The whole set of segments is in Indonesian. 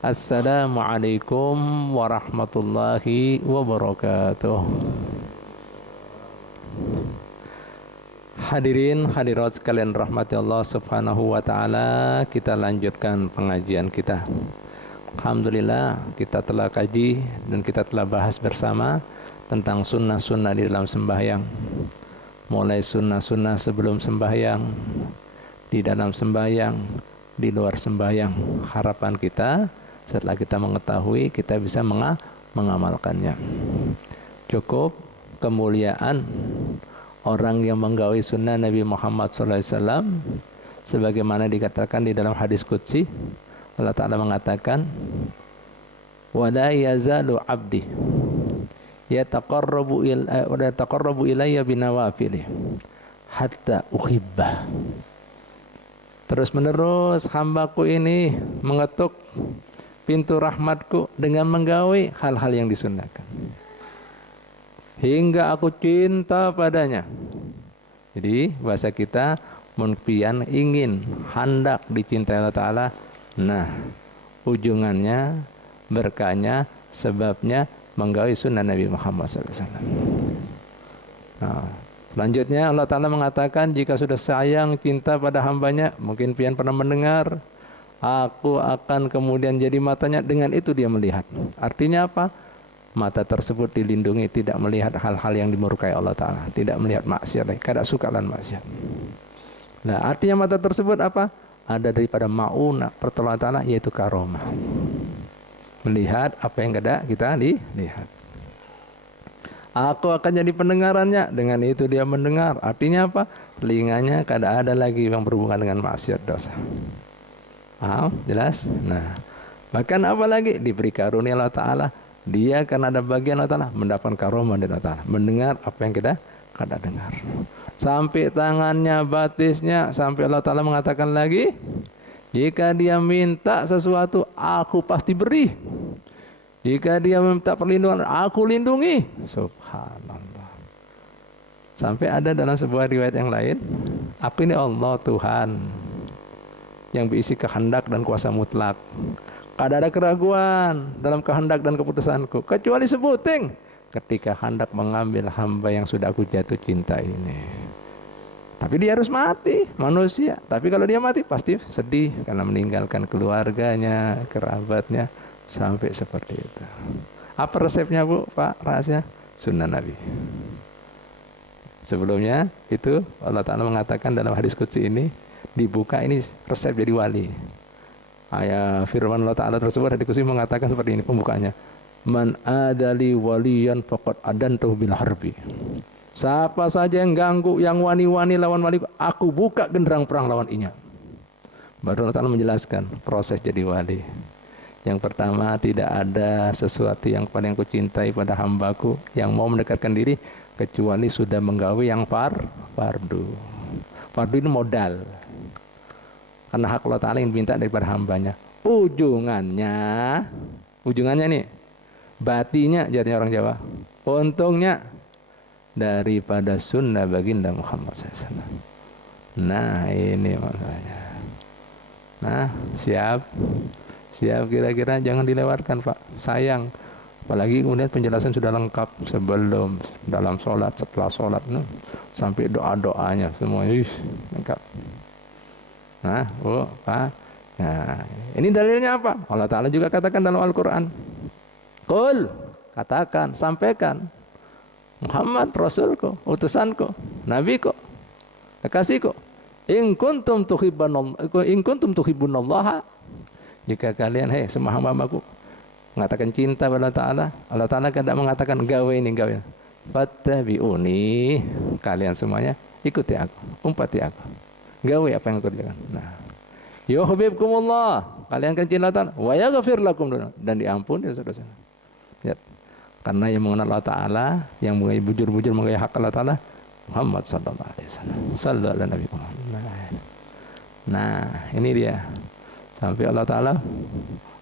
Assalamualaikum warahmatullahi wabarakatuh. Hadirin hadirat sekalian rahmati Allah Subhanahu wa taala, kita lanjutkan pengajian kita. Alhamdulillah kita telah kaji dan kita telah bahas bersama tentang sunnah-sunnah di dalam sembahyang. Mulai sunnah-sunnah sebelum sembahyang, di dalam sembahyang, di luar sembahyang. Harapan kita setelah kita mengetahui, kita bisa mengamalkannya. Cukup kemuliaan orang yang menggawi sunnah Nabi Muhammad SAW, sebagaimana dikatakan di dalam hadis qudsi. Allah Ta'ala mengatakan, وَلَا يَزَالُ عَبْدِي يَتَقَرَّبُ إِلَيَّ بِنَوَافِلِهِ حَتَّى أُحِبَّهُ. Terus menerus hambaku ini mengetuk pintu rahmatku dengan menggawi hal-hal yang disunnahkan hingga aku cinta padanya. Jadi bahasa kita munpian, ingin, hendak dicintai Allah Ta'ala. Nah, ujungannya, berkahnya, sebabnya menggawi sunnah Nabi Muhammad SAW. Nah, selanjutnya Allah Ta'ala mengatakan, jika sudah sayang, cinta pada hambanya, mungkin pian pernah mendengar, aku akan kemudian jadi matanya, dengan itu dia melihat. Artinya apa? Mata tersebut dilindungi, tidak melihat hal-hal yang dimurkai Allah Ta'ala, tidak melihat maksiat, kada suka dan maksiat. Nah, artinya mata tersebut apa? Ada daripada ma'una, pertolongan Ta'ala, yaitu karomah. Melihat apa yang kada kita lihat. Aku akan jadi pendengarannya, dengan itu dia mendengar. Artinya apa? Telinganya kada ada lagi yang berhubungan dengan maksiat, dosa. Paham? Jelas? Nah, bahkan apa lagi? Diberi karunia Allah Ta'ala, dia karena ada bagian Allah Ta'ala mendapat karomah dari Allah Ta'ala, mendengar apa yang kita kada dengar. Sampai tangannya, batisnya, sampai Allah Ta'ala mengatakan lagi, jika dia minta sesuatu, aku pasti beri. Jika dia minta perlindungan, aku lindungi. Subhanallah. Sampai ada dalam sebuah riwayat yang lain, aku ini Allah Tuhan yang berisi kehendak dan kuasa mutlak. Kada ada keraguan dalam kehendak dan keputusanku, kecuali sebuting ketika hendak mengambil hamba yang sudah aku jatuh cinta ini. Tapi dia harus mati, manusia. Tapi kalau dia mati pasti sedih karena meninggalkan keluarganya, kerabatnya, sampai seperti itu. Apa resepnya, Bu, Pak? Rahasia sunnah Nabi. Sebelumnya itu Allah Ta'ala mengatakan dalam hadis qudsi ini, dibuka ini resep jadi wali. Ayat firman Allah Ta'ala tersebut hadis qudsi mengatakan seperti ini pembukanya. Man adali waliyan faqad adantuhu bil harbi. Siapa saja yang ganggu, yang wani-wani lawan wali, aku buka genderang perang lawan inya. Baru Allah Ta'ala menjelaskan proses jadi wali. Yang pertama, tidak ada sesuatu yang paling aku cintai pada hambaku yang mau mendekatkan diri kecuali sudah menggawi yang fardu. Fardu itu modal. Karena hak Allah Ta'ala yang minta daripada hambanya. Ujungannya nih, batinya jadinya orang Jawa. Untungnya daripada sunnah baginda Muhammad SAW. Nah, ini makanya. Nah, siap kira-kira jangan dilewatkan, Pak. Sayang. Apalagi kemudian penjelasan sudah lengkap sebelum, dalam sholat, setelah sholat, sampai doa-doanya semuanya lengkap. Nah, Bu, Pak. Nah, ini dalilnya apa? Allah Ta'ala juga katakan dalam Al-Quran. Qul, katakan, sampaikan. Muhammad Rasulku, utusanku, Nabiku, kekasihku. In kuntum tuhibbunallaha. Jika kalian, semua hamba-hambaku, mengatakan cinta pada Allah Ta'ala kada mengatakan gawe ini. Fattabi'uni, kalian semuanya ikuti aku, umpati aku. Gawe apa yang aku kerjakan. Nah, yuhibbukumullah, kalian akan cinta wa yaghfir lakum, dan diampuni dosa-dosa. Lihat, karena yang mengenal Allah Ta'ala, yang bujur-bujur mengenai hak Allah Ta'ala, Muhammad sallallahu alaihi wasallam. Sallallahu alaihi Nabi Muhammad. Nah, ini dia. Sampai Allah Ta'ala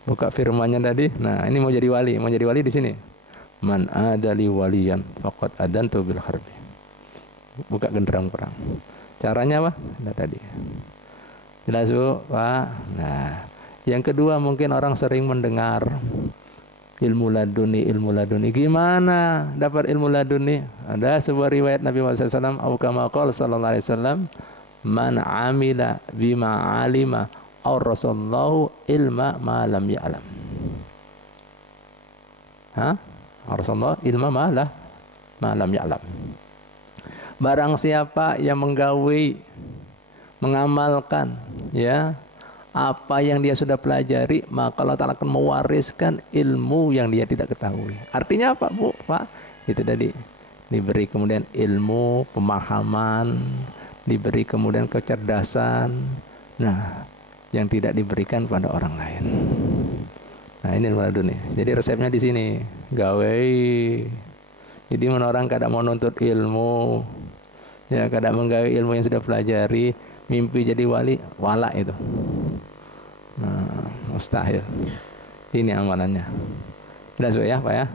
buka firman-Nya tadi. Nah, ini mau jadi wali di sini. Man adali waliyan faqad adantu bil harbi. Buka genderang perang. Caranya apa? Nah, tadi. Jelas, Bu, Pak. Nah, Yang kedua mungkin orang sering mendengar ilmu laduni. Gimana dapat ilmu laduni? Ada sebuah riwayat Nabi Muhammad SAW, atau kama qala sallallahu alaihi wasallam, man amila bima alima aw rasulullahu ilma ma lam ya'lam. Rasulullah ilma ma lam ya'lam. Barang siapa yang mengamalkan ya apa yang dia sudah pelajari, maka Allah Ta'ala akan mewariskan ilmu yang dia tidak ketahui. Artinya apa, Bu? Pak? Itu tadi, diberi kemudian ilmu, pemahaman, diberi kemudian kecerdasan, nah, yang tidak diberikan pada orang lain. Nah, ini ilmu laduni. Jadi resepnya di sini, gawe. Jadi orang kadang mau nuntut ilmu, ya kadang menggawe ilmu yang sudah pelajari, mimpi jadi wala itu. Nah, mustahil. Ini amalannya. Jelas ya Pak ya?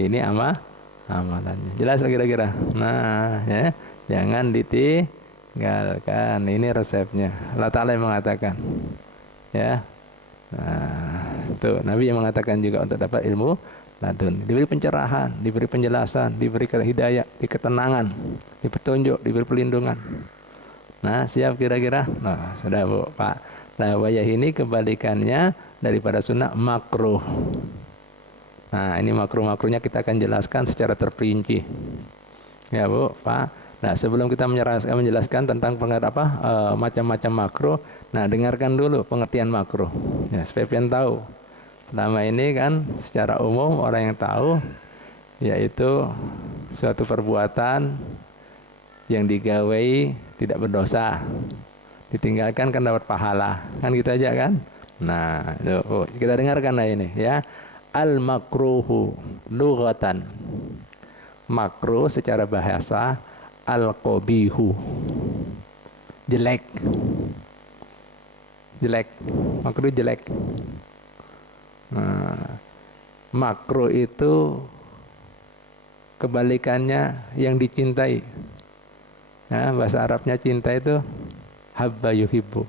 Ini amalannya. Jelas kira-kira. Nah, ya, jangan ditinggalkan. Ini resepnya. Allah Ta'ala yang mengatakan. Ya. Nah, tuh Nabi yang mengatakan juga untuk dapat ilmu ladun. Diberi pencerahan, diberi penjelasan, diberi hidayah, diberi ketenangan, diberi petunjuk, diberi perlindungan. Nah, siap kira-kira? Nah, sudah Bu, Pak. Nah, wayah ini kebalikannya daripada sunnah makruh. Nah, ini makruh-makruhnya kita akan jelaskan secara terperinci. Ya, Bu, Pak. Nah, sebelum kita menjelaskan tentang macam-macam makruh, nah dengarkan dulu pengertian makruh. Ya, supaya kalian tahu. Selama ini kan secara umum orang yang tahu yaitu suatu perbuatan yang digawai tidak berdosa, ditinggalkan kan dapat pahala, kan gitu aja kan. Nah, kita dengarkan lah ini ya. Al makruhu lughatan, makruh secara bahasa, al qabihu, jelek, makruh jelek. Nah, makruh itu kebalikannya yang dicintai. Nah, bahasa Arabnya cinta itu habba yuhibbu.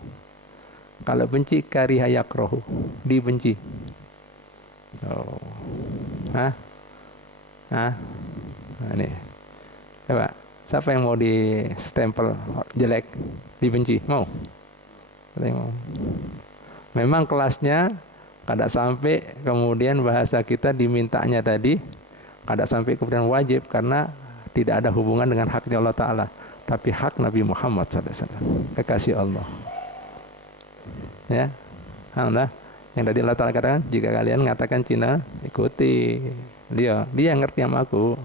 Kalau benci kariha yakrohu, dibenci. Oh. Nah, ini. Coba, siapa yang mau di stempel jelek, dibenci? Mau? Memang kelasnya kada sampai kemudian bahasa kita dimintanya tadi, kada sampai kemudian wajib karena tidak ada hubungan dengan haknya Allah Ta'ala, tapi hak Nabi Muhammad SAW, kekasih Allah. Ya, alhamdulillah. Yang tadi Allah Ta'ala katakan, jika kalian mengatakan Cina, ikuti dia yang ngerti sama aku,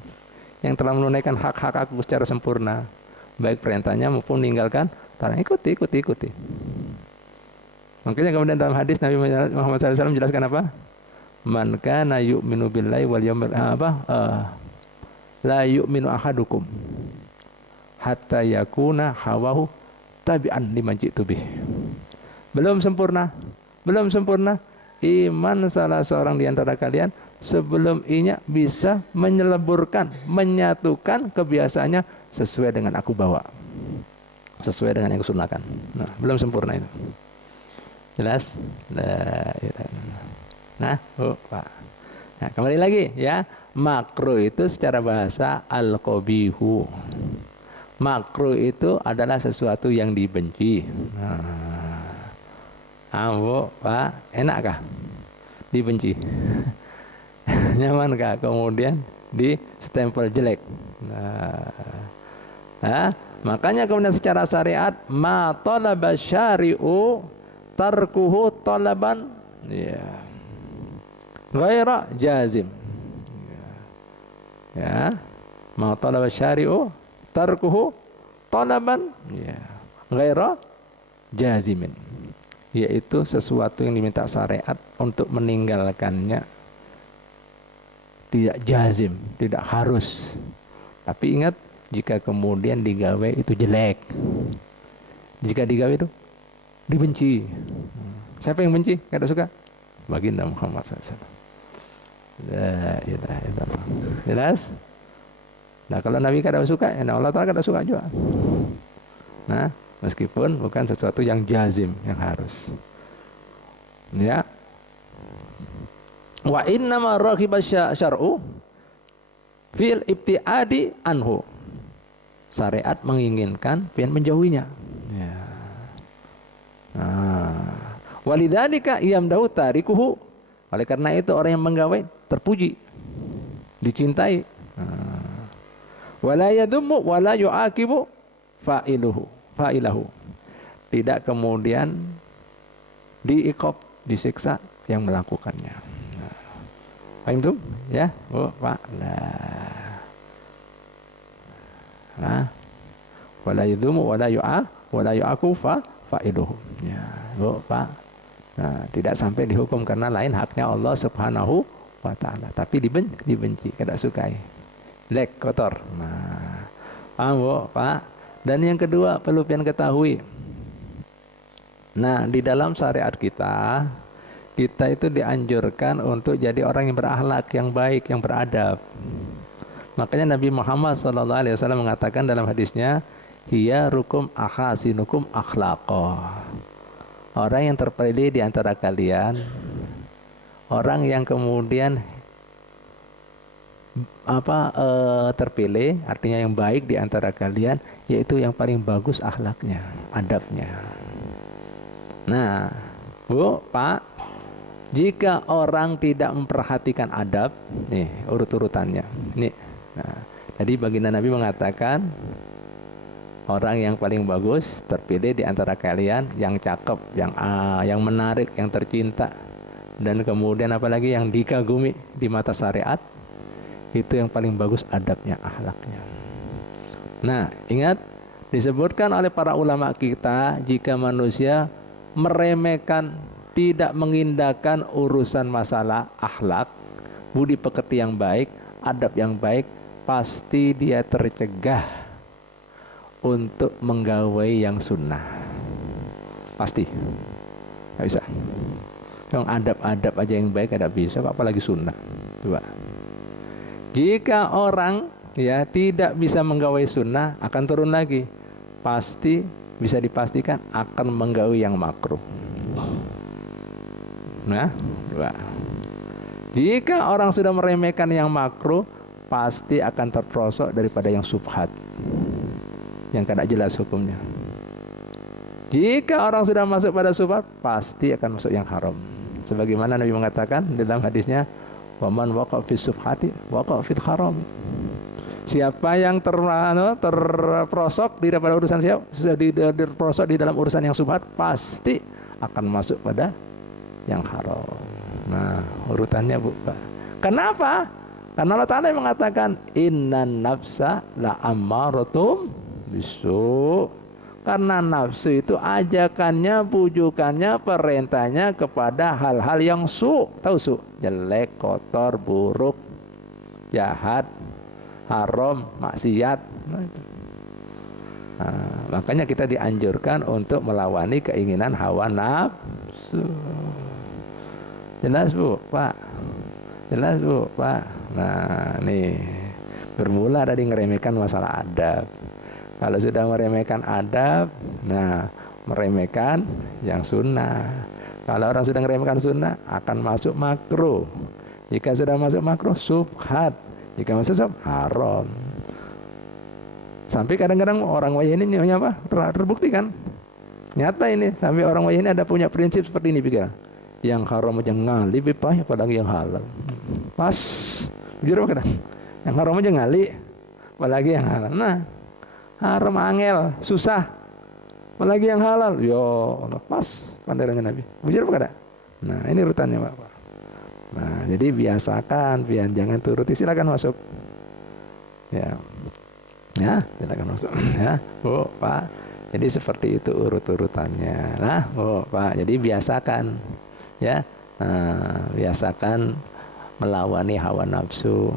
yang telah menunaikan hak-hak aku secara sempurna, baik perintahnya maupun meninggalkan, ikuti. Makanya kemudian dalam hadis Nabi Muhammad SAW menjelaskan apa? Man kana yu'minu billahi wal yawmil la yu'minu ahadukum hatta yakuna hawahu tabi'an liman ji'tu bih. Belum sempurna iman salah seorang di antara kalian sebelum inya bisa menyeleburkan, menyatukan kebiasaannya sesuai dengan aku bawa, sesuai dengan yang kusunahkan. Nah, belum sempurna itu. Jelas? Nah, Pak. Nah, kembali lagi ya. Makruh itu secara bahasa al-qabihu. Makruh itu adalah sesuatu yang dibenci. Bu, Pak, enakkah dibenci? Nyamankah kemudian di stempel jelek? Makanya kemudian secara syariat ma talaba syari'u tarkuhu talaban ghaira jazim. Ya, ma talaba syari'u tarkuhu talaban ghaira jazimin, yaitu sesuatu yang diminta syariat untuk meninggalkannya tidak jazim, tidak harus. Tapi ingat, jika kemudian digawe itu jelek, jika digawe itu dibenci. Siapa yang benci? Kada suka? Baginda Muhammad SAW. Jelas? Nah, kalau Nabi kada suka, ya Allah Ta'ala kada suka juga. Nah, meskipun bukan sesuatu yang jazim, yang harus. Ya. Wa inna ma raghiba syar'u fil ibtiadi anhu. Syariat menginginkan pian menjauhinya. Ya. Nah, walidzalika yamdahu tarikuhu. Oleh karena itu orang yang menggawai terpuji, dicintai. Nah. Wala yadhummu wala yu'aqibu fa'ilahu. Tidak kemudian diiqab, disiksa yang melakukannya. Paham tuh? Ya, Bu, Pak. Nah. Wala yadhumu wala yu'aqu fa'iluhu. Ya, Bu, Pak. Nah, tidak sampai dihukum karena lain haknya Allah Subhanahu wa taala, tapi dibenci, tidak sukai. Lek kotor. Nah, paham, Bu, Pak? Dan yang kedua perlu pian ketahui. Nah, di dalam syariat kita itu dianjurkan untuk jadi orang yang berakhlak, yang baik, yang beradab. Makanya Nabi Muhammad SAW mengatakan dalam hadisnya, hiya rukum ahasinukum akhlaqo. Orang yang terpilih di antara kalian, orang yang kemudian terpilih, artinya yang baik di antara kalian, yaitu yang paling bagus akhlaknya, adabnya. Nah, Bu, Pak, jika orang tidak memperhatikan adab, nih urut-urutannya. Nih. Nah, tadi baginda Nabi mengatakan orang yang paling bagus terpilih di antara kalian, yang cakep, yang menarik, yang tercinta, dan kemudian apalagi yang dikagumi di mata syariat, itu yang paling bagus adabnya, akhlaknya. Nah, ingat disebutkan oleh para ulama kita, jika manusia meremehkan, tidak mengindahkan urusan masalah akhlak, budi pekerti yang baik, adab yang baik, pasti dia tercegah untuk menggawai yang sunnah. Pasti. Nggak bisa. Yang adab-adab aja yang baik tidak bisa, apalagi sunnah. Coba. Jika orang ya tidak bisa menggawai sunnah, akan turun lagi. Pasti bisa dipastikan akan menggawai yang makruh. Nah, dua. Jika orang sudah meremehkan yang makruh, pasti akan terperosok daripada yang subhat, yang tidak jelas hukumnya. Jika orang sudah masuk pada subhat, pasti akan masuk yang haram. Sebagaimana Nabi mengatakan dalam hadisnya, waman waqa fi subhati waqa fil haram. Siapa yang terperosok di dalam urusan terperosok di dalam urusan yang subhat, pasti akan masuk pada yang haram. Nah, urutannya, Bu, Pak. Kenapa? Karena Allah Ta'ala mengatakan innan nafsa la ammaratum bisu. Karena nafsu itu ajakannya, bujukannya, perintahnya kepada hal-hal yang tahu jelek, kotor, buruk, jahat, haram, maksiat. Nah, makanya kita dianjurkan untuk melawani keinginan hawa nafsu. Jelas, Bu, Pak? Jelas, Bu, Pak? Nah, nih bermula dari ngeremehkan masalah adab. Kalau sudah meremehkan adab, nah meremehkan yang sunnah. Kalau orang sudah ngeremehkan sunnah, akan masuk makruh. Jika sudah masuk makruh, subhat. Jika masuk subhat, haram. Sampai kadang-kadang orang wayah ini apa? Terbukti kan? Nyata ini, sampai orang wayah ini ada punya prinsip seperti ini pikiran. Yang haram aja ngali bipah, apalagi yang halal. Pas, jujur apa kadang? Yang haram aja ngali, apalagi yang halal. Nah, haram angel, susah, apalagi yang halal. Yo, pas pandangannya Nabi. Jujur apa kadang? Nah, ini urutannya, Pak. Nah, jadi biasakan, biar jangan turuti. Silakan masuk. Ya, silakan masuk. Ya, Bu, Pak. Jadi seperti itu urut-urutannya. Nah, Bu, Pak. Jadi biasakan. Ya, biasakan melawani hawa nafsu.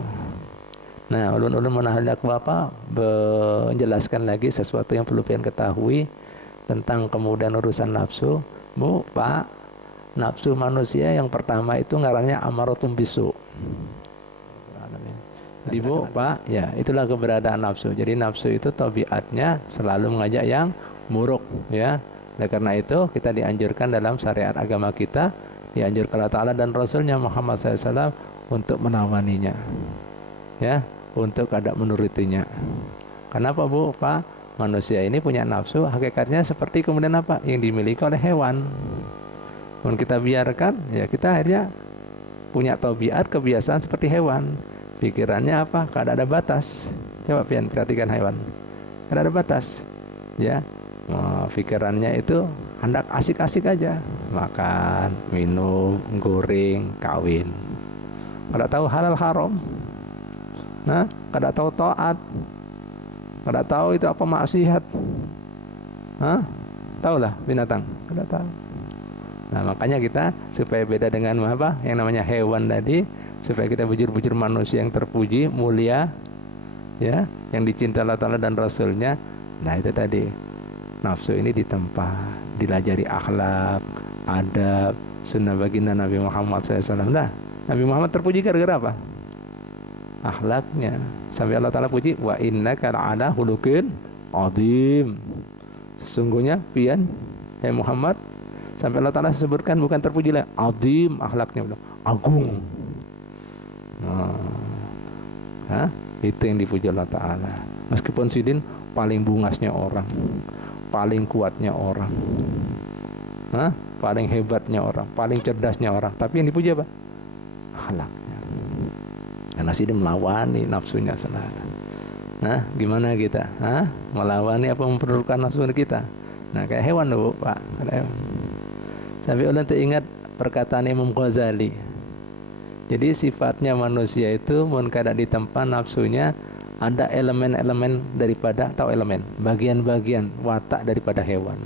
Nah, ulun-ulun menahandak Bapak menjelaskan lagi sesuatu yang perlu kalian ketahui tentang kemudian urusan nafsu. Bu, Pak, nafsu manusia yang pertama itu ngarannya amaratum bisu. Jadi, Bu, Pak, ya itulah keberadaan nafsu. Jadi nafsu itu tabiatnya selalu mengajak yang buruk, ya. Oleh karena itu kita dianjurkan dalam syariat agama kita Dianjurkan Allah Ta'ala dan Rasulnya Muhammad SAW untuk menawaninya, ya, untuk kada menurutinya. Kenapa Bu, Pak? Manusia ini punya nafsu, hakikatnya seperti kemudian apa? Yang dimiliki oleh hewan. Kalau kita biarkan, ya kita akhirnya punya tabiat, kebiasaan seperti hewan. Pikirannya apa? Kada ada batas. Coba pian perhatikan hewan. Kada ada batas. Ya, pikirannya itu hendak asik-asik aja. Makan, minum, goreng, kawin. Kada tahu halal haram. Nah, kada tahu taat. Kada tahu itu apa maksiat. Hah? Tahulah binatang. Kada tahu. Nah, makanya kita supaya beda dengan apa? Yang namanya hewan tadi, supaya kita bujur-bujur manusia yang terpuji, mulia, ya, yang dicintai Allah Ta'ala dan Rasulnya. Nah, itu tadi. Nafsu ini ditempa, dilajari akhlak, adab, sunnah baginda Nabi Muhammad SAW. Nah, Nabi Muhammad terpuji gara-gara apa? Akhlaknya. Sampai Allah Ta'ala puji, wa innaka la'ala khuluqin azim. Sesungguhnya pian ya Muhammad, sampai Allah Ta'ala sebutkan bukan terpuji lah, azim akhlaknya, agung. Itu yang dipuji Allah Ta'ala. Meskipun sidin paling bungasnya orang, paling kuatnya orang, paling hebatnya orang, paling cerdasnya orang, tapi yang dipuji apa? Akhlaknya. Karena sidin melawani nafsunya sendiri. Nah, gimana kita? Melawani apa memperlukan nafsu kita? Nah, kayak hewan dulu, Pak. Sampai ulun teringat perkataan Imam Ghazali. Jadi sifatnya manusia itu mun kada ditempa nafsunya, ada elemen-elemen daripada, atau elemen, bagian-bagian watak daripada hewan.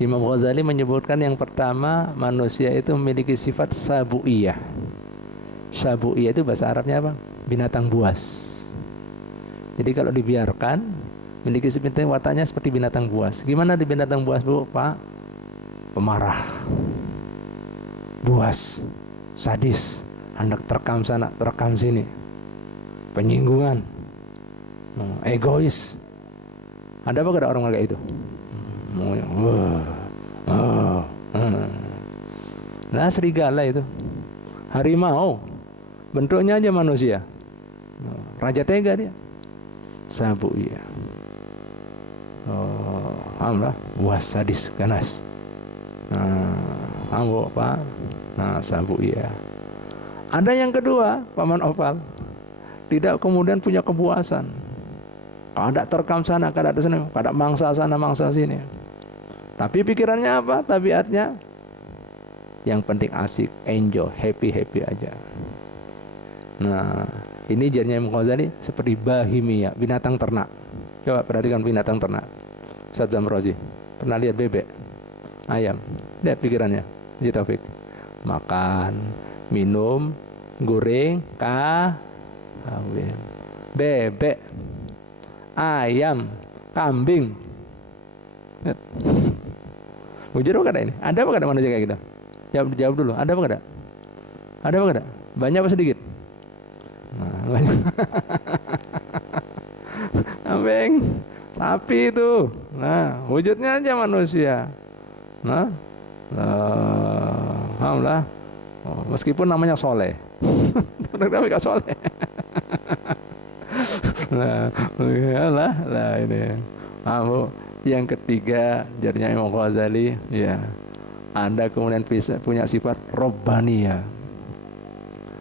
Imam Ghazali menyebutkan yang pertama, manusia itu memiliki sifat sabu'iyah. Sabu'iyah itu bahasa Arabnya apa? Binatang buas. Jadi kalau dibiarkan, memiliki sifat wataknya seperti binatang buas. Gimana di binatang buas, Bu, Pak? Pemarah, buas, sadis, hendak terkam sana, terkam sini, penyinggungan, egois. Ada apa kada orang kayak itu? Nah, serigala itu, harimau, bentuknya aja manusia, raja tega dia, sabuk ya. Alhamdulillah, buas, sadis, ganas. Ambok Pak, sabuk ya. Ada yang kedua, Paman Opal, tidak kemudian punya kepuasan. Kada terkam sana, kada ada sana, kada mangsa sana, mangsa sini. Tapi pikirannya apa? Tabiatnya yang penting asik, enjoy, happy aja. Nah, ini jadinya Imam Ghazali seperti bahimia, binatang ternak. Coba perhatikan binatang ternak. Ustaz Zamrozi, pernah lihat bebek, ayam? Lihat pikirannya, Haji Taufik. Makan, minum, goreng, kawin. Bebek, ayam, kambing. Bujur apa kada ini? Ada apa kada manusia kayak gitu? Jawab dulu. Ada apa kada? Ada apa kada? Banyak apa sedikit? Banyak. Kambing, sapi itu. Nah, wujudnya aja manusia. Alhamdulillah. Meskipun namanya soleh, tapi gak soleh. Lah ini. Yang ketiga, jadinya Imam Ghazali, ya, Anda kemudian bisa punya sifat Robbaniyah.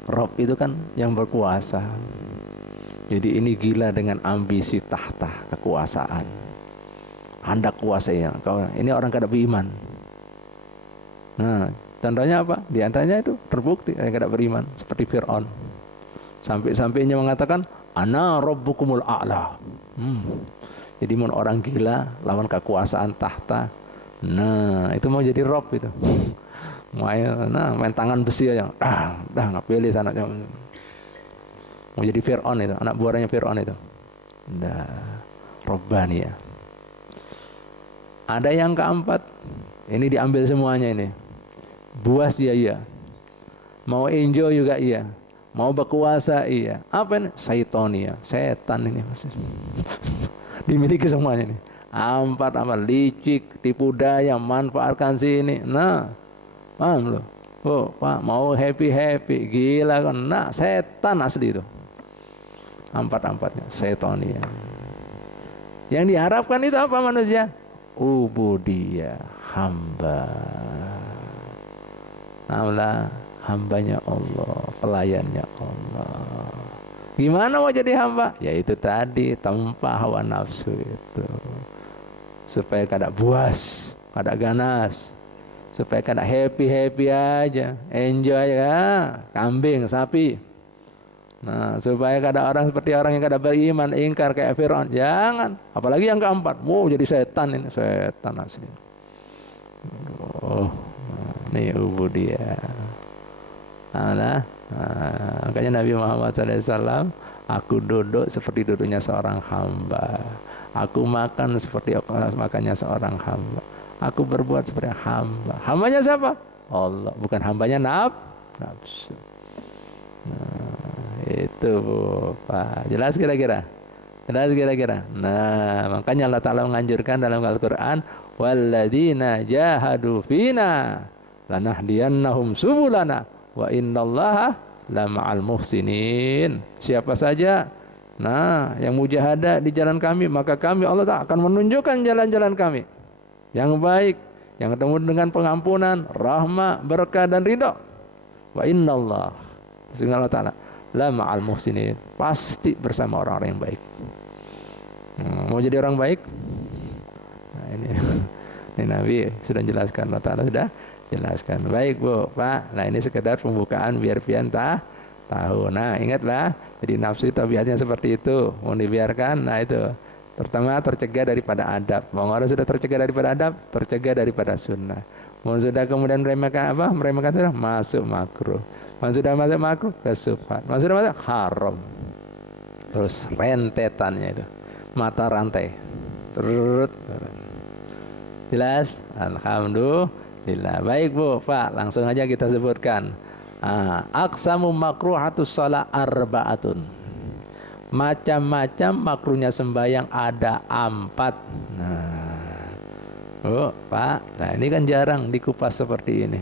Rob itu kan yang berkuasa. Jadi ini gila dengan ambisi tahta, kekuasaan. Hendak kuasanya. Ini orang kada beriman. Nah, contohnya apa? Di antaranya itu terbukti yang kada beriman, seperti Fir'aun. Sampai-sampainya mengatakan, Ana Rabbukumul A'la. Jadi mun orang gila lawan kekuasaan tahta. Nah, itu mau jadi Rob itu. Main tangan besi aja. Dah ngapilih anaknya. Mau jadi Fir'aun itu, anak buahnya Fir'aun itu. Robbani ya. Ada yang keempat. Ini diambil semuanya ini. Buas iya. Mau enjoy juga iya. Mau berkuasa iya. Apa ini? Saitonia, setan ini. Dimiliki semuanya nih. Empat licik, tipu daya, manfaatkan sini. Nah, paham loh. Oh, Pak, mau happy-happy, gila kan? Nah, setan asli itu. Empat-empatnya, setonia. Yang diharapkan itu apa manusia? Ubudiyah, hamba. Allah, hambanya Allah, pelayannya Allah. Gimana mau jadi hamba? Ya itu tadi, tanpa hawa nafsu itu. Supaya kada buas, kada ganas, supaya kada happy aja, enjoy ya, kambing, sapi. Nah, supaya kada orang seperti orang yang kada beriman, ingkar kayak Fir'aun. Jangan, apalagi yang keempat, mau jadi setan ini, setan asli. Oh, ini ubudiyah. Nah, makanya Nabi Muhammad SAW, aku duduk seperti duduknya seorang hamba. Aku makan seperti makannya seorang hamba. Aku berbuat seperti hamba. Hambanya siapa? Allah, bukan hambanya nafsu. Nah, itu Pak. Jelas kira-kira? Jelas kira-kira? Nah, makanya Allah Ta'ala menganjurkan dalam Al-Quran, walladzina jahadu fina lanahdiyannahum subulana wa innallaha lama'al muhsinin. Siapa saja yang mujahadah di jalan kami, maka kami Allah Ta'ala akan menunjukkan jalan-jalan kami yang baik, yang ketemu dengan pengampunan, rahmat, berkah dan ridha. Wa innallaha, sesungguhnya Allah Ta'ala lama'al muhsinin, pasti bersama orang-orang yang baik. Mau jadi orang baik? Nah, ini Nabi sudah jelaskan, Allah Ta'ala sudah jelaskan. Baik Bu, Pak. Nah ini sekedar pembukaan biar pian tahu. Nah ingatlah, jadi nafsu tabiatnya seperti itu. Mau dibiarkan, nah itu. Pertama tercegah daripada adab. Mau orang sudah tercegah daripada adab, tercegah daripada sunnah. Mau sudah kemudian meremehkan apa? Meremehkan sudah masuk makruh. Mau sudah masuk makruh ke subhan. Mau sudah masuk haram. Terus rentetannya itu, mata rantai. Terus jelas? Alhamdulillah. Baik Bu, Pak, langsung aja kita sebutkan. Aqsamu makruhatus shalah arba'atun. Macam-macam makruhnya sembahyang ada 4. Nah, Pak, nah ini kan jarang dikupas seperti ini.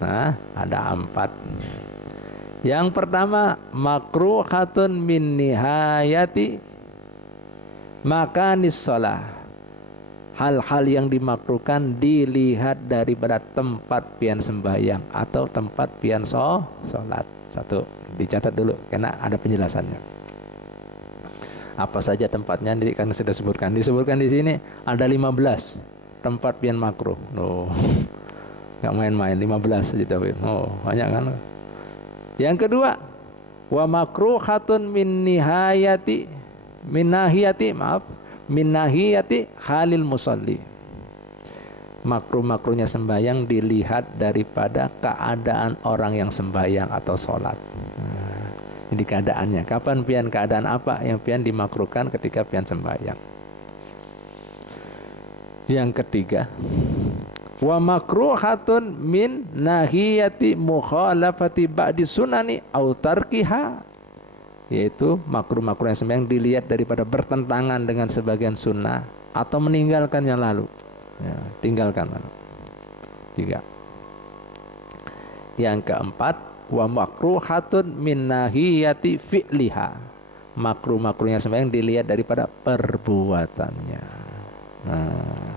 Nah, ada 4. Yang pertama, makruhatun min nihayati makanis shalah. Hal-hal yang dimakruhkan dilihat daripada tempat pian sembahyang atau tempat pian sholat. Satu, dicatat dulu karena ada penjelasannya. Apa saja tempatnya kan sudah disebutkan. Disebutkan di sini ada 15 tempat pian makruh. Oh, nggak main-main, 15 saja. Oh, banyak kan. Yang kedua, wa makruhatun min nahiyati halil musalli. Makruh-makruhnya sembahyang dilihat daripada keadaan orang yang sembahyang atau sholat. Jadi keadaannya, kapan pian, keadaan apa yang pian dimakruhkan ketika pian sembahyang. Yang ketiga, wa makruhatun min nahiyati mukhalafati ba'di sunani au tarkiha, yaitu makruh-makruh yang sembahyang dilihat daripada bertentangan dengan sebagian sunnah atau meninggalkan yang lalu. Ya, tinggalkan lalu. 3. Yang keempat, wa makruhatun min nahiyati fi'liha. Makruh-makruhnya sembahyang dilihat daripada perbuatannya. Nah,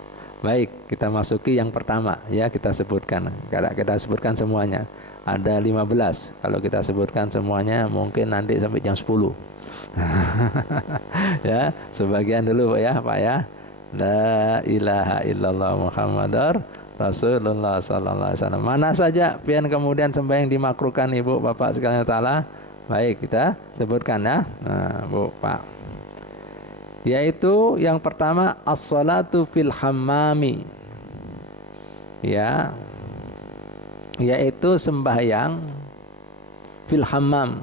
baik, kita masuki yang pertama ya, kita sebutkan. Kita sebutkan semuanya. Ada 15. Kalau kita sebutkan semuanya mungkin nanti sampai jam 10. Ya, sebagian dulu ya, Pak ya. La ilaha illallah Muhammadar Rasulullah sallallahu alaihi wasallam. Mana saja pian kemudian sembahyang dimakruhkan Ibu Bapak sekalian taala. Baik, kita sebutkan ya. Nah, Bu, Pak. Yaitu yang pertama as-salatu fil hammami. Ya. Yaitu sembahyang fil hammam.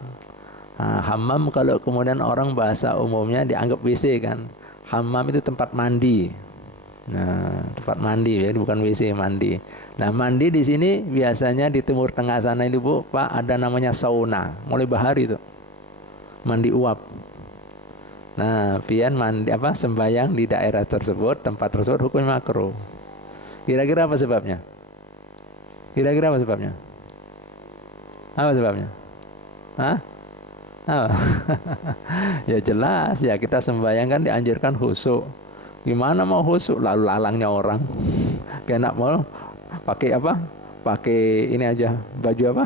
Nah, hammam kalau kemudian orang bahasa umumnya dianggap WC kan. Hammam itu tempat mandi. Nah, tempat mandi ya, bukan WC, mandi. Nah, mandi di sini biasanya di Timur Tengah sana ini Bu, Pak, ada namanya sauna. Mulai bahari itu. Mandi uap. Nah, pian mandi apa sembahyang di daerah tersebut, tempat tersebut hukumnya makruh. Kira-kira apa sebabnya? Kira-kira apa sebabnya? Apa sebabnya? Hah? Apa? Ya jelas ya, kita sembahyang kan dianjurkan khusyuk. Gimana mau khusyuk lalu lalangnya orang? Kayak nak mau pakai apa? Pakai ini aja, baju apa?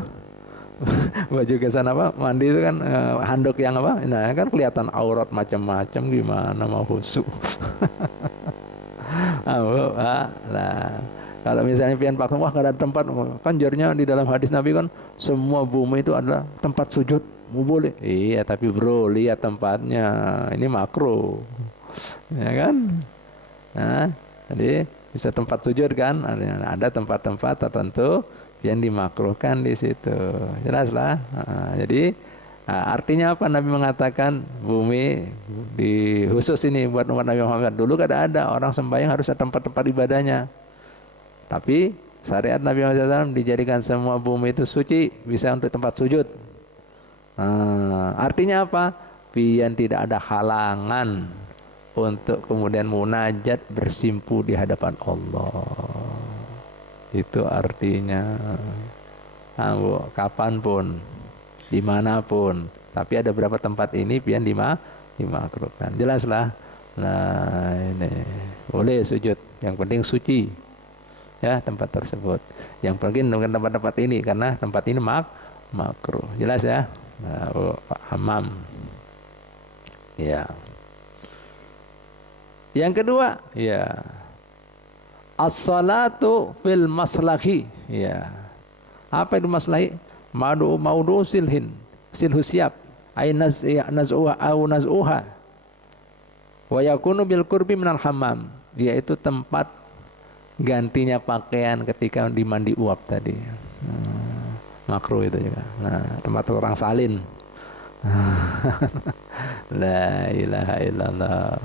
Baju kesan apa? Mandi itu kan handuk yang apa? Nah, kan kelihatan aurat macam-macam, gimana mau khusyuk? Nah, kalau misalnya pian paksa, wah gak ada tempat, kan jarnya di dalam hadis Nabi kan semua bumi itu adalah tempat sujud, boleh. Iya, tapi bro, lihat tempatnya, ini makro, ya kan? Nah, jadi bisa tempat sujud kan? Ada tempat-tempat tertentu yang dimakruhkan di situ, jelas lah. Nah, jadi artinya apa Nabi mengatakan bumi di khusus ini buat umat Nabi Muhammad. Dulu ada orang sembahyang harus ada tempat-tempat ibadahnya. Tapi syariat Nabi Muhammad SAW dijadikan semua bumi itu suci, bisa untuk tempat sujud. Artinya apa? Pian tidak ada halangan untuk kemudian munajat bersimpu di hadapan Allah. Itu artinya. Kapanpun, dimanapun. Tapi ada berapa tempat ini pian dimakruhkan. Jelaslah. Nah ini boleh sujud. Yang penting suci. Ya tempat tersebut. Yang penting bukan tempat-tempat ini karena tempat ini makruh. Jelas ya. Nah, hammam. Ya. Yang kedua, ya. As-salatu fil maslahi. Ya. Apa itu maslahi? Maudu silhu siap. Ay naz'uha au naz'uha. Wa yakunu bil qurbi minal hammam. Yaitu tempat gantinya pakaian ketika di mandi uap tadi. Makruh itu juga. Nah, tempat orang salin. La ilaha illallah.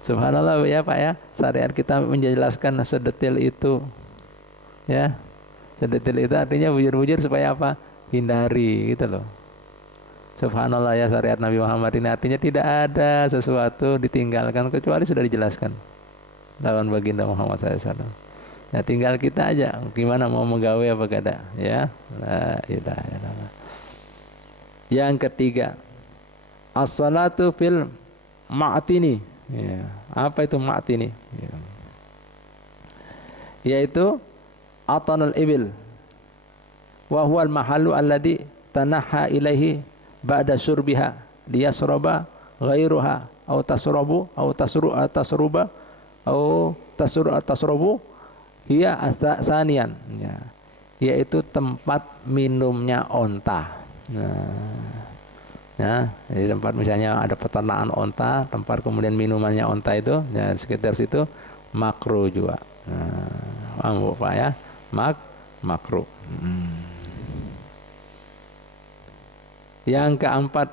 Subhanallah ya Pak ya. Syariat kita menjelaskan sedetail itu. Ya. Sedetail itu artinya bujur-bujur supaya apa? Hindari gitu loh. Subhanallah ya, syariat Nabi Muhammad ini artinya tidak ada sesuatu ditinggalkan kecuali sudah dijelaskan lawan baginda Muhammad SAW. Ya tinggal kita aja gimana mau menggawe apa kada ya. La ilaha illallah. Yang ketiga, as-salatu fil ma'tini. Ya. Apa itu ma'tini? Ya. Yaitu atanul ibil wa huwa al-mahallu alladhi tanaha ilaihi ba'da syurbiha liyasraba ghairuha au tasrabu au tasruba au tasrubu hiya asanian ya, yaitu tempat minumnya onta. Nah, di tempat misalnya ada peternakan onta, tempat kemudian minumannya onta itu ya sekitar situ makruh juga. Paham Pak ya? Makruh. Yang keempat,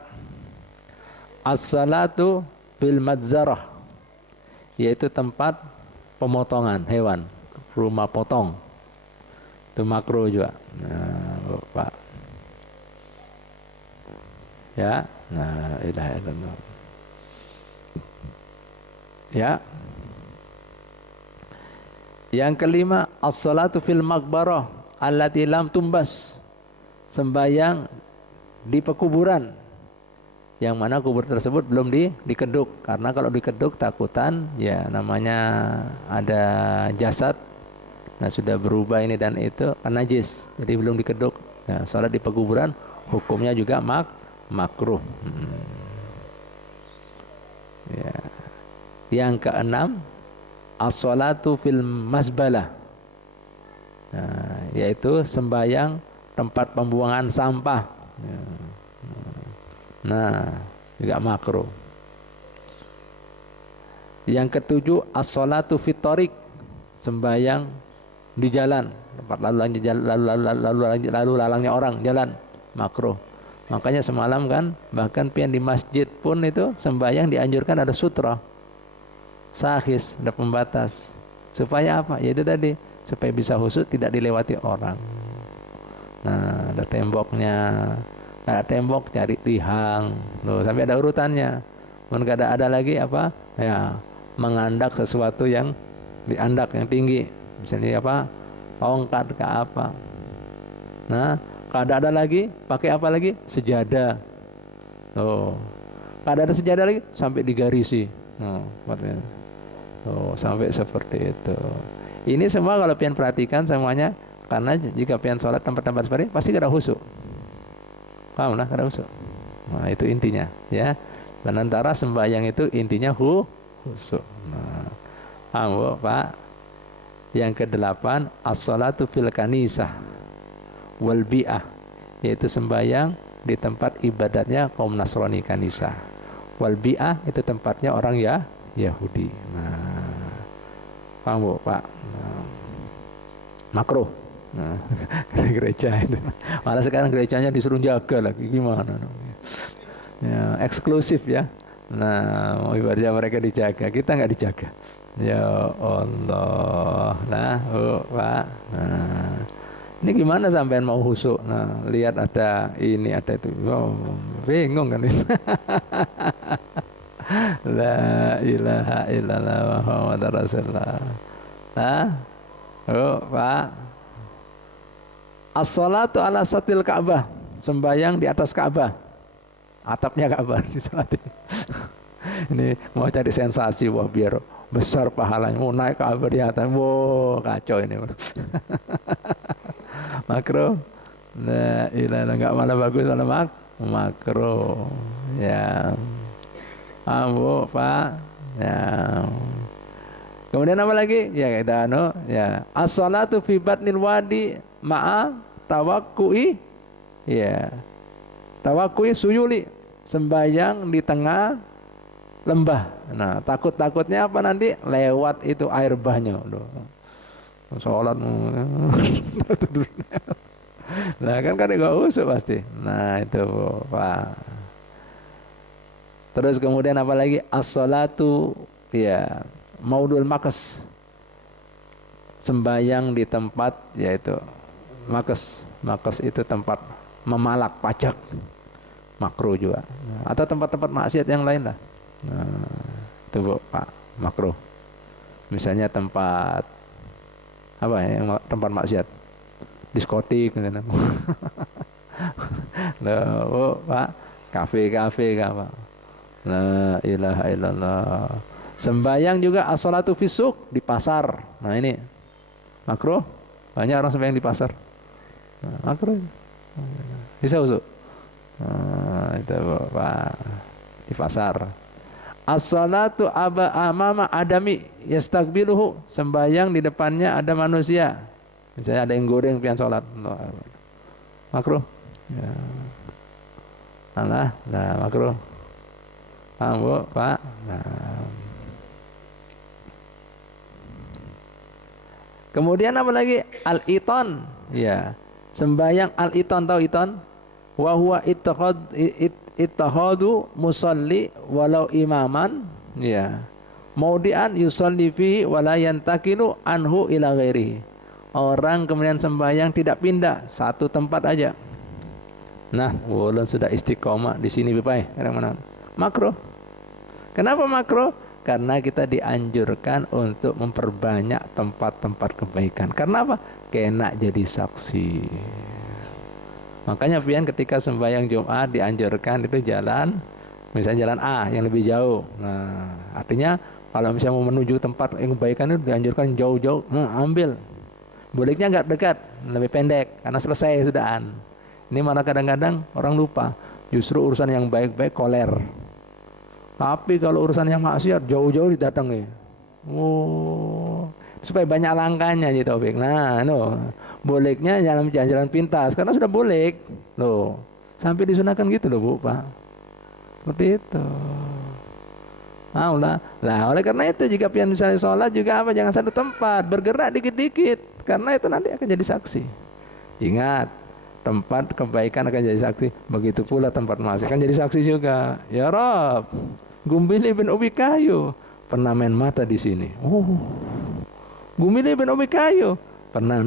as-salatu bil madzarah, yaitu tempat pemotongan hewan, rumah potong. Itu makruh juga. Nah, Pak. Ya, nah ilaha illallah. Ya. Yang kelima, as-salatu fil maqbarah allati lam tumbas, sembayang di pekuburan yang mana kubur tersebut belum dikeduk, karena kalau dikeduk takutan ya namanya ada jasad, nah sudah berubah ini dan itu kan najis, jadi belum dikeduk. Nah, salat di pekuburan hukumnya juga makruh. Ya. Yang keenam, as-salatu fil masbalah, nah, yaitu sembayang tempat pembuangan sampah. Nah, juga makruh. Yang ketujuh, as-salatu fit thariq, sembayang di jalan, tempat lalu lalangnya orang jalan, makruh. Makanya semalam kan bahkan pian di masjid pun itu sembayang dianjurkan ada sutra sahis, ada pembatas, supaya apa? Ya itu tadi, supaya bisa khusyuk tidak dilewati orang. Nah, ada temboknya, ada tembok cari tihang, loh, sampai ada urutannya. Mungkin ada lagi apa? Ya, mengandak sesuatu yang diandak yang tinggi, misalnya apa? Tongkat ke apa? Nah, kada ada lagi, pakai apa lagi? Sejadah. Oh, kada ada sejadah lagi, sampai digarisi. Oh, oh, sampai seperti itu. Ini semua kalau pian perhatikan semuanya, karena jika pian sholat tempat-tempat seperti ini, pasti kada khusyuk. Paham lah, kada khusyuk. Nah, itu intinya, ya. Dan antara sembahyang itu intinya khusyuk. Nah, paham, Bu, Pak? Yang kedelapan, as-salatu fil kanisah wal bi'ah, yaitu sembahyang di tempat ibadatnya kaum Nasrani kanisah. Wal bi'ah itu tempatnya orang ya Yahudi. Nah, paham, Bu, Pak? Nah, makruh. Nah, gereja itu. Malah sekarang gerejanya disuruh jaga lagi, gimana? Ya, eksklusif ya. Nah, mau ibadah mereka dijaga, kita nggak dijaga. Ya Allah. Nah, Pak. Nah, ini gimana sampean mau khusyuk? Nah, lihat ada ini, ada itu. Oh, bingung kan itu. La ilaha illallah Muhammadur Rasulullah. Nah, Pak. As-salatu ala satil Ka'bah. Sembayang di atas Ka'bah. Atapnya Ka'bah di salat ini. Ini mau cari sensasi, wah biar besar pahalanya, mau naik Ka'bah di atas, wow kacau ini. Makro, nah ilah nggak malah bagus malah makro, ya, Bu, Pak, ya. Kemudian apa lagi? Ya kita ya as-salatu fi batnil wadi ma'a tawakkui, ya, tawakkui suyuli, sembayang di tengah lembah. Nah, takut-takutnya apa nanti lewat itu air bahnya. Sholat. Nah, kan enggak usuk pasti. Nah, itu, Pak. Terus kemudian apa lagi? As-salatu, ya, maudul makas. Sembayang di tempat yaitu makas. Makas itu tempat memalak pajak. Makruh juga. Atau tempat-tempat maksiat yang lain lah. Nah, itu, Bu, Pak, makruh. Misalnya tempat apa ya, yang tempat maksiat, diskotik gitu. Nah, Bu, Pak, kafe-kafe apa. La ilaha illallah. Sembayang juga as-salatu fisuk di pasar. Nah, ini makruh. Banyak orang sembayang di pasar. Nah, makruh. Bisa usuk. Nah, itu, Bu, Pak, di pasar. As-salatu amama adami yastaqbiluhu, sembayang di depannya ada manusia. Misalnya ada yang goreng pian salat. Makruh. Ya. Nah, makruh. Paham, Bu, Pak? Nah. Kemudian apa lagi? Al-iton. Ya. Sembayang al-iton, tahu iton? Wa huwa ittahadu musalli walau imaman, ya, maudian yusalli fihi wala yantakilu anhu ila ghairihi. Orang kemudian sembahyang tidak pindah, satu tempat aja. Nah, walaupun sudah istiqomah di sini Bapak, mana? Makruh. Kenapa makruh? Karena kita dianjurkan untuk memperbanyak tempat-tempat kebaikan. Karena apa? Kena jadi saksi. Makanya pian ketika sembahyang Jumat dianjurkan itu jalan, misalnya jalan A yang lebih jauh. Nah, artinya kalau misalnya mau menuju tempat yang kebaikan itu dianjurkan jauh-jauh, ambil. Bolehnya nggak dekat, lebih pendek, karena selesai sudahan. Ini malah kadang-kadang orang lupa, justru urusan yang baik-baik koler. Tapi kalau urusan yang maksiat jauh-jauh didatangi. Oh, supaya banyak langkahnya gitu, Taufik. Nah, bolehnya jalan pintas karena sudah boleh. Loh, sampai disunahkan gitu loh, Bu, Pak. Seperti itu. Lah, oleh karena itu jika pian misalnya sholat juga apa, jangan satu tempat, bergerak dikit-dikit, karena itu nanti akan jadi saksi. Ingat, tempat kebaikan akan jadi saksi, begitu pula tempat maksiat akan jadi saksi juga. Ya Rob, Gumbili bin Ubi Kayu pernah main mata di sini. Gumbili bin Ubi Kayu pernah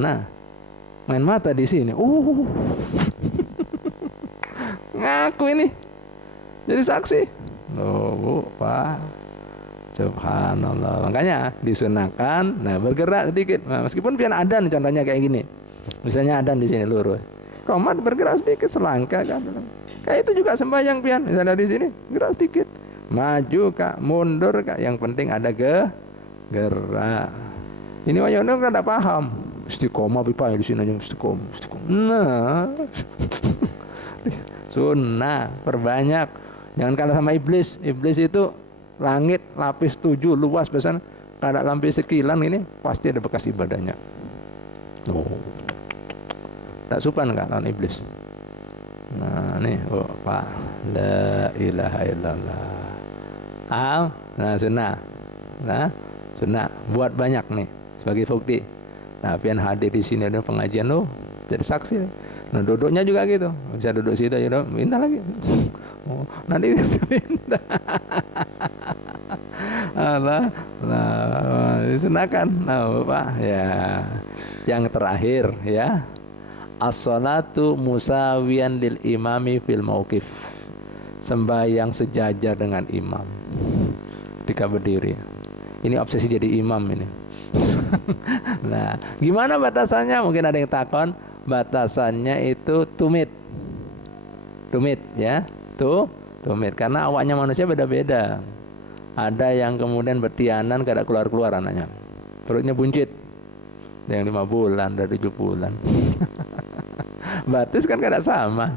main mata di sini. Ngaku ini jadi saksi. Bu, Pak. Subhanallah. Makanya disunahkan bergerak sedikit. Nah, meskipun pian adan contohnya kayak gini. Misalnya adan di sini lurus. istiqomah bergerak sedikit selangkah kan. Kayak itu juga sembahyang pian. Misalnya di sini gerak sedikit, maju kak, mundur kak. Yang penting ada gerak. Ini wayono kan tidak paham. Istiqomah pipa di sini aja istiqomah. Nah, sunnah perbanyak. Jangan kalah sama iblis. Iblis itu langit lapis 7 luas besar. Kalau lapis sekilan ini pasti ada bekas ibadahnya. Oh, tak sopan kak lawan iblis. Nah nih, oh pak, la ilaha illallah. Nah sunnah, nah sunnah. Buat banyak nih sebagai bukti. Nah, pian hadir di sini ada pengajian loh, jadi saksi. Nah, duduknya juga gitu, bisa duduk situ aja, minta lagi. Oh, nanti minta. Allah, nah, disunahkan. Nah, Pak, ya. Yang terakhir ya, as-salatu musawiyan lil imami fil mauqif. Sembahyang sejajar dengan imam ketika berdiri. Ini obsesi jadi imam ini. Nah, gimana batasannya? Mungkin ada yang takon. Batasannya itu tumit ya, tumit. Karena awaknya manusia beda-beda. Ada yang kemudian bertianan kada keluar anaknya, perutnya buncit. Ada yang 5 bulan, ada 7 bulan. Batis kan kada sama.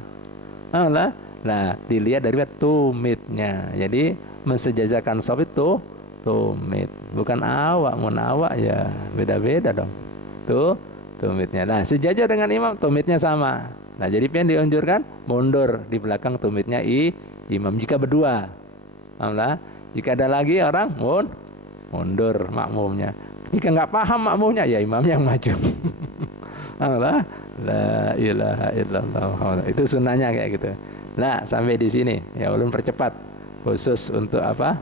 Nah, dilihat dari tumitnya. Jadi mensejajarkan shaf itu tumit, bukan awak. Mun awak ya beda-beda dong. Tumitnya. Nah, sejajar dengan imam, tumitnya sama. Nah, jadi pian dianjurkan mundur di belakang tumitnya imam jika berdua. Alhamdulillah. Jika ada lagi orang mundur makmumnya. Jika nggak paham makmumnya ya imam yang maju. Alhamdulillah. La ilaha illallah. Itu sunnahnya kayak gitu. Nah, sampai di sini ya ulun percepat khusus untuk apa?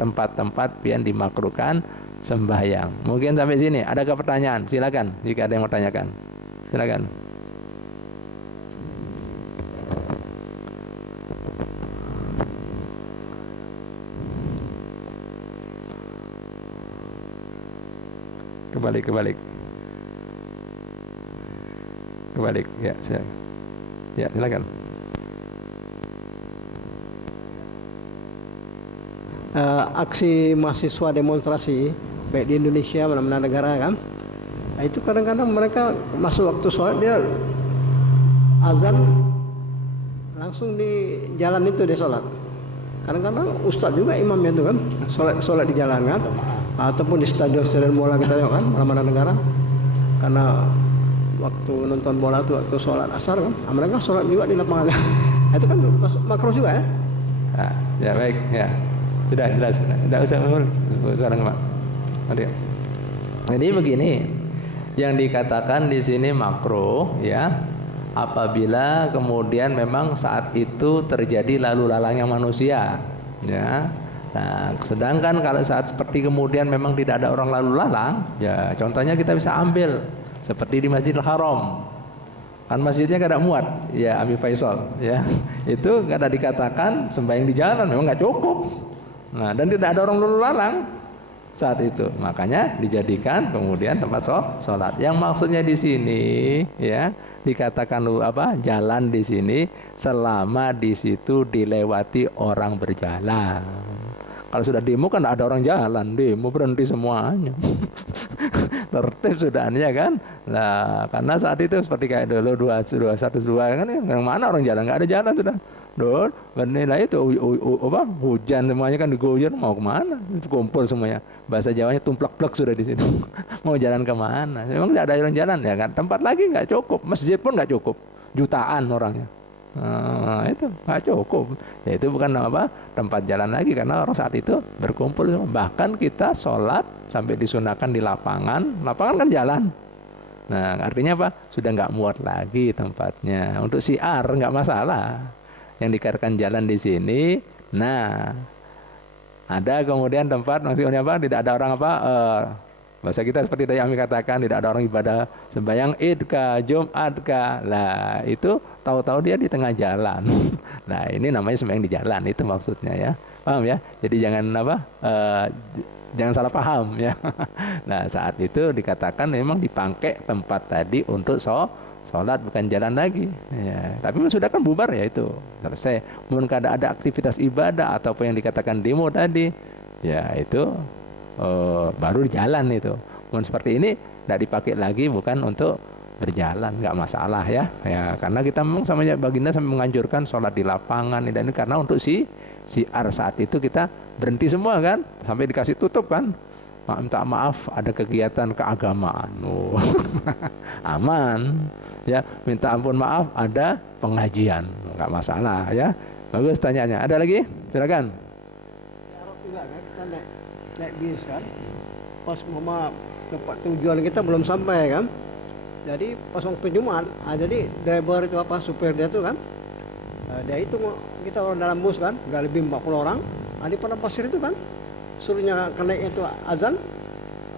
Tempat-tempat pian dimakruhkan sembahyang. Mungkin sampai sini. Adakah pertanyaan? Silakan jika ada yang mau tanyakan. Silakan. Kebalik. Ya, silakan. Ya, silakan. Aksi mahasiswa demonstrasi baik di Indonesia mana-mana negara kan, nah, itu kadang-kadang mereka masuk waktu sholat dia azan langsung di jalan itu dia sholat. Kadang-kadang ustadz juga imamnya itu kan sholat di jalan kan, ataupun di stadion bola kita tengok kan mana-mana negara, karena waktu nonton bola itu waktu sholat asar kan, mereka sholat juga di lapangan. Nah, itu kan makruh juga ya. Ya baik ya. Sudah jelas, tidak usah sekarang Pak. Jadi begini, yang dikatakan di sini makruh ya, apabila kemudian memang saat itu terjadi lalu lalangnya manusia, ya. Nah, sedangkan kalau saat seperti kemudian memang tidak ada orang lalu lalang, ya contohnya kita bisa ambil seperti di Masjidil Haram. Kan masjidnya kada muat, ya Abi Faisal, ya. Itu kada dikatakan sembahyang di jalan, memang nggak cukup. Nah, dan tidak ada orang lalu lalang saat itu, makanya dijadikan kemudian tempat sholat. Yang maksudnya di sini, ya dikatakan jalan di sini selama di situ dilewati orang berjalan. Kalau sudah demo kan ada orang jalan, demo berhenti semuanya. Tertib sudahnya kan. Nah, karena saat itu seperti kayak dulu 212 kan, yang mana orang jalan, nggak ada jalan sudah. Don, bernilai itu hujan semuanya kan diguyur, mau kemana? Kumpul semuanya. Bahasa Jawanya tumplek-plek sudah di situ. Mau jalan kemana? Memang tidak ada orang jalan ya kan? Tempat lagi nggak cukup, masjid pun nggak cukup, jutaan orangnya. Nah, itu nggak cukup. Ya itu bukan tempat jalan lagi karena orang saat itu berkumpul. Bahkan kita sholat sampai disunahkan di lapangan kan jalan. Nah, artinya apa? Sudah nggak muat lagi tempatnya. Untuk syiar nggak masalah. Yang dikatakan jalan di sini, nah ada kemudian tempat maksudnya tidak ada orang Bahasa kita seperti tadi kami katakan, tidak ada orang ibadah sembahyang Id kah, Jumat kah. Lah itu tahu-tahu dia di tengah jalan. Nah ini namanya sembahyang di jalan, itu maksudnya ya. Paham ya? Jadi jangan jangan salah paham ya. Nah saat itu dikatakan memang dipakai tempat tadi untuk sholat, bukan jalan lagi ya. Tapi sudah kan bubar ya, itu selesai. Mungkin ada aktivitas ibadah atau apa yang dikatakan demo tadi ya, itu baru di jalan itu. Mungkin seperti ini tidak dipakai lagi, bukan untuk berjalan, nggak masalah ya. Ya karena kita memang samanya baginda sampai menganjurkan sholat di lapangan, dan ini karena untuk siar saat itu kita berhenti semua kan, sampai dikasih tutup kan. Minta maaf ada kegiatan keagamaan, aman ya. Minta ampun maaf ada pengajian, nggak masalah ya. Bagus tanyanya. Ada lagi? Silakan. Juga kan kita naik bis kan, pas mama tempat tujuan kita belum sampai kan, jadi pas waktu Jumat, jadi driver itu apa, supir dia tuh kan, dia itu kita orang dalam bus kan, udah lebih 40 orang, di padang pasir itu kan, suruhnya naik itu azan,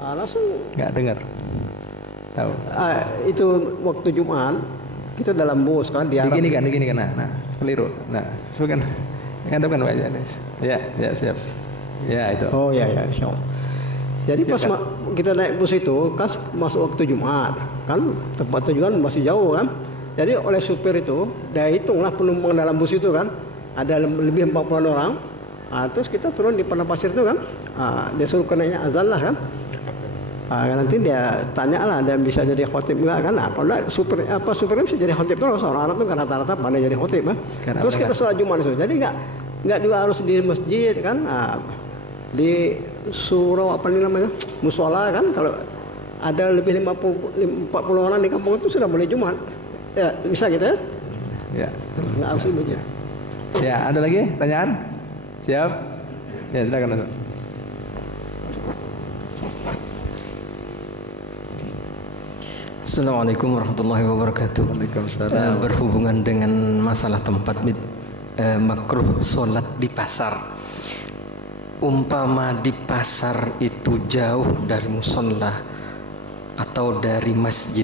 langsung nggak dengar, tahu. Itu waktu Jumat kita dalam bus kan, di Arab. Gini kan, nah keliru, nah bukan kan wajah. Ya siap. Ya itu. Oh ya, insyaallah. Jadi pas kita naik bus itu kan masuk waktu Jumat kan, tempat tujuan masih jauh kan. Jadi oleh supir itu dia hitunglah penumpang dalam bus itu kan, ada lebih 40 orang. Terus kita turun di padang pasir itu kan, dia suruh kenainya azan lah kan. Nanti dia tanya lah, dan bisa jadi khotib enggak kan? Kalau supirnya bisa jadi khotib terus, orang Arab tuh kan rata-rata pandai jadi khotib kan. Terus kita sholat Jumat itu, jadi enggak juga harus di masjid kan. Di surau apa ini namanya, musola kan, kalau ada lebih 40 orang di kampung itu sudah boleh Jumat ya, bisa gitu ya. Ya, nggak harus di masjid. Ya, ada lagi pertanyaan? Siap? Ya, silakan. Assalamualaikum warahmatullahi wabarakatuh. Waalaikumsalam. Berhubungan dengan masalah tempat makruh sholat di pasar. Umpama di pasar itu jauh dari musola atau dari masjid,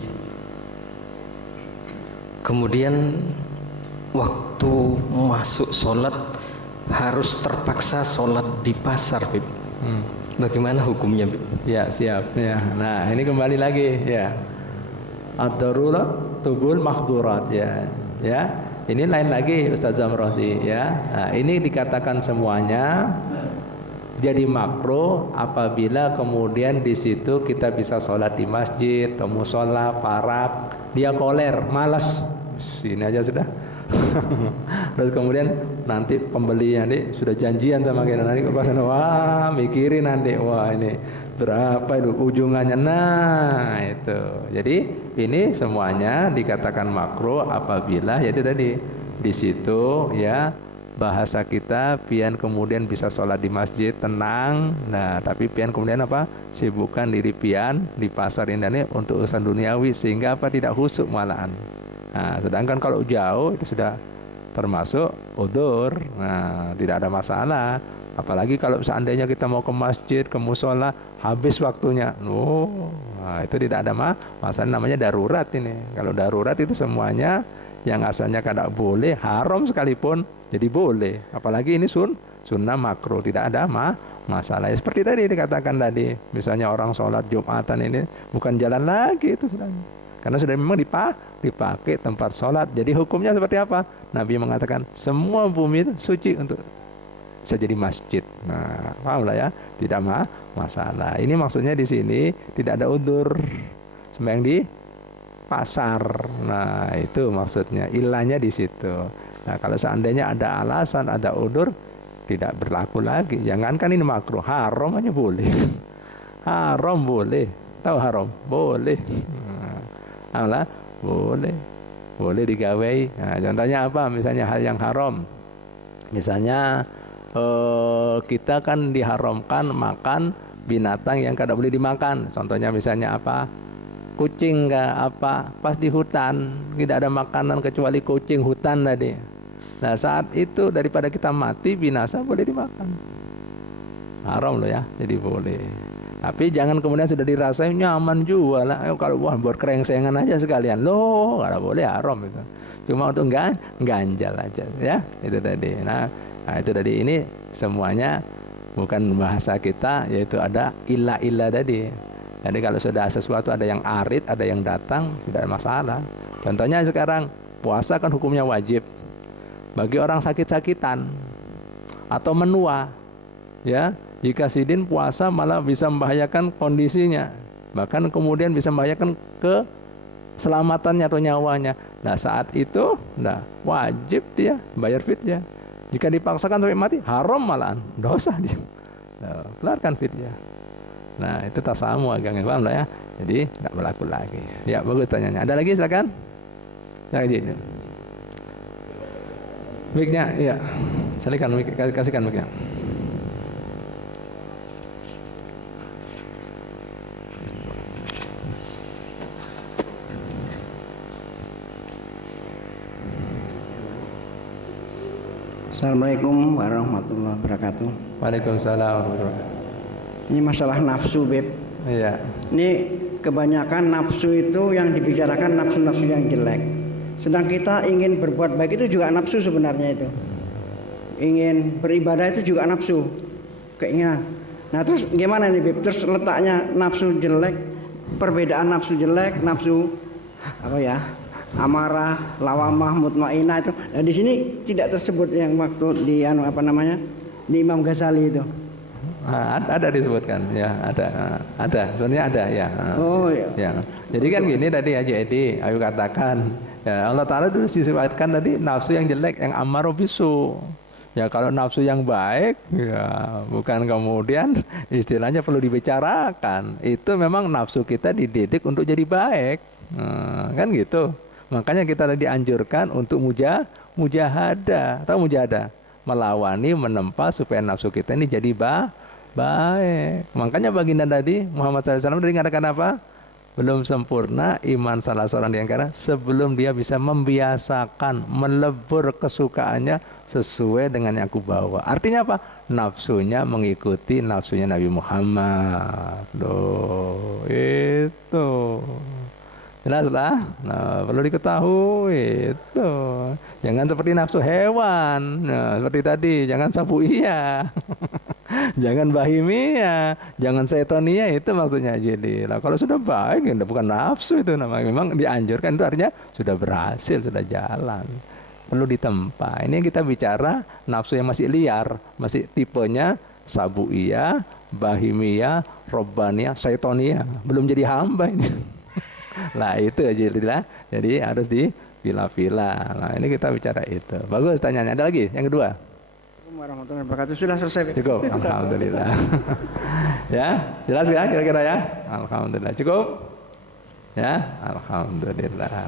kemudian waktu masuk sholat harus terpaksa sholat di pasar, Bib. Bagaimana hukumnya, Bib? Ya, siap ya. Nah ini kembali lagi ya, ad-darurat tubul mahdurat ya. Ini lain lagi Ustaz Zamrozi ya. Nah, ini dikatakan semuanya jadi makruh apabila kemudian di situ kita bisa sholat di masjid, atau musola, parak, dia koler, malas, sini aja sudah. Terus kemudian nanti pembelinya nih sudah janjian sama kita, nanti ke sana, wah mikirin nanti, wah ini berapa itu ujungannya, nah itu. Jadi ini semuanya dikatakan makruh apabila yaitu tadi di situ ya, bahasa kita pian kemudian bisa sholat di masjid tenang, nah tapi pian kemudian apa, sibukkan diri pian di pasar ini untuk urusan duniawi, sehingga apa, tidak khusyuk malahan. Nah sedangkan kalau jauh itu sudah termasuk udzur, nah tidak ada masalah. Apalagi kalau seandainya kita mau ke masjid, ke musola, habis waktunya, nah itu tidak ada masalah, namanya darurat ini. Kalau darurat itu semuanya yang asalnya kada boleh, haram sekalipun jadi boleh. Apalagi ini sunnah makruh, tidak ada masalah. Seperti tadi dikatakan tadi, misalnya orang sholat Jumatan ini bukan jalan lagi itu sudah, karena sudah memang dipakai tempat sholat. Jadi hukumnya seperti apa? Nabi mengatakan semua bumi itu suci untuk bisa jadi masjid. Nah, pahamlah ya, tidak masalah. Ini maksudnya di sini tidak ada udzur sembahyang di pasar. Nah, itu maksudnya, ilahnya di situ. Nah, kalau seandainya ada alasan, ada udzur, tidak berlaku lagi. Jangankan ini makruh, haram hanya boleh. Haram boleh. Tahu haram? Boleh. Nah, boleh. Boleh digawai. Nah, contohnya apa? Misalnya hal yang haram. Misalnya kita kan diharamkan makan binatang yang kada boleh dimakan. Contohnya misalnya apa? Kucing apa? Pas di hutan tidak ada makanan kecuali kucing hutan tadi. Nah saat itu daripada kita mati binasa boleh dimakan. Haram loh ya, jadi boleh. Tapi jangan kemudian sudah dirasain nyaman juga lah. Ayo kalau buat kerengsengan aja sekalian. Loh, kalau boleh haram itu. Cuma untuk ganjal aja ya. Itu tadi. Nah, itu tadi, ini semuanya bukan bahasa kita, yaitu ada ilah-ilah tadi. Jadi kalau sudah sesuatu ada yang arid, ada yang datang, tidak ada masalah. Contohnya sekarang puasa kan hukumnya wajib bagi orang sakit-sakitan atau menua, ya. Jika sidin puasa malah bisa membahayakan kondisinya, bahkan kemudian bisa membahayakan keselamatannya atau nyawanya. Nah saat itu, nah wajib dia bayar fidyah. Jika dipaksakan sampai mati, haram malahan, dosa dia. Nah, keluarkan fidyah. Nah itu tasamu agaknya, paham lah ya. Jadi tidak berlaku lagi. Ya bagus tanyanya. Ada lagi silakan. Ya ini. Mic-nya, ya. Silakan kasihkan mic-nya. Assalamualaikum warahmatullahi wabarakatuh. Waalaikumsalam warahmatullahi wabarakatuh. Ini masalah nafsu, Beb. Iya. Ini kebanyakan nafsu itu yang dibicarakan nafsu-nafsu yang jelek. Sedang kita ingin berbuat baik itu juga nafsu sebenarnya itu. Ingin beribadah itu juga nafsu, keinginan. Nah terus gimana nih, Beb? Terus letaknya nafsu jelek, perbedaan nafsu jelek, nafsu apa ya? Amarah, lawamah, mutmainah itu. Nah di sini tidak tersebut yang waktu di di Imam Ghazali itu. Ada disebutkan, ya ada. Sebenarnya ada ya. Oh iya. Ya. Jadi kan gini tadi Haji Edi, ayo katakan, ya Allah Taala itu disifatkan tadi nafsu yang jelek, yang amaro bisu. Ya kalau nafsu yang baik, ya bukan kemudian istilahnya perlu dibicarakan. Itu memang nafsu kita dididik untuk jadi baik, kan gitu. Makanya kita dianjurkan untuk mujahadah. Tahu mujahadah? Melawani, menempa supaya nafsu kita ini jadi baik. Makanya baginda tadi Muhammad SAW tadi mengatakan apa? Belum sempurna iman salah seorang di antara sebelum dia bisa membiasakan, melebur kesukaannya sesuai dengan yang aku bawa. Artinya apa? Nafsunya mengikuti nafsunya Nabi Muhammad. Loh, itu. Jelaslah. Nah, perlu diketahui itu. Jangan seperti nafsu hewan. Nah, seperti tadi, jangan sabuiyah. Jangan bahimiyah, jangan setonia, itu maksudnya. Jadi, lah kalau sudah baik, bukan nafsu itu namanya. Memang dianjurkan, itu artinya sudah berhasil, sudah jalan. Perlu ditempa. Ini kita bicara nafsu yang masih liar, masih tipenya sabuiyah, bahimiyah, robbaniyah, setonia. Belum jadi hamba ini. Nah itu aja, jadi harus dipilah-pilah. Nah ini kita bicara itu. Bagus tanyanya. Ada lagi yang kedua? Warahmatullahi wabarakatuh. Sudah selesai. Cukup. Alhamdulillah. Ya, jelas ya kira-kira ya. Alhamdulillah. Cukup. Ya, alhamdulillah.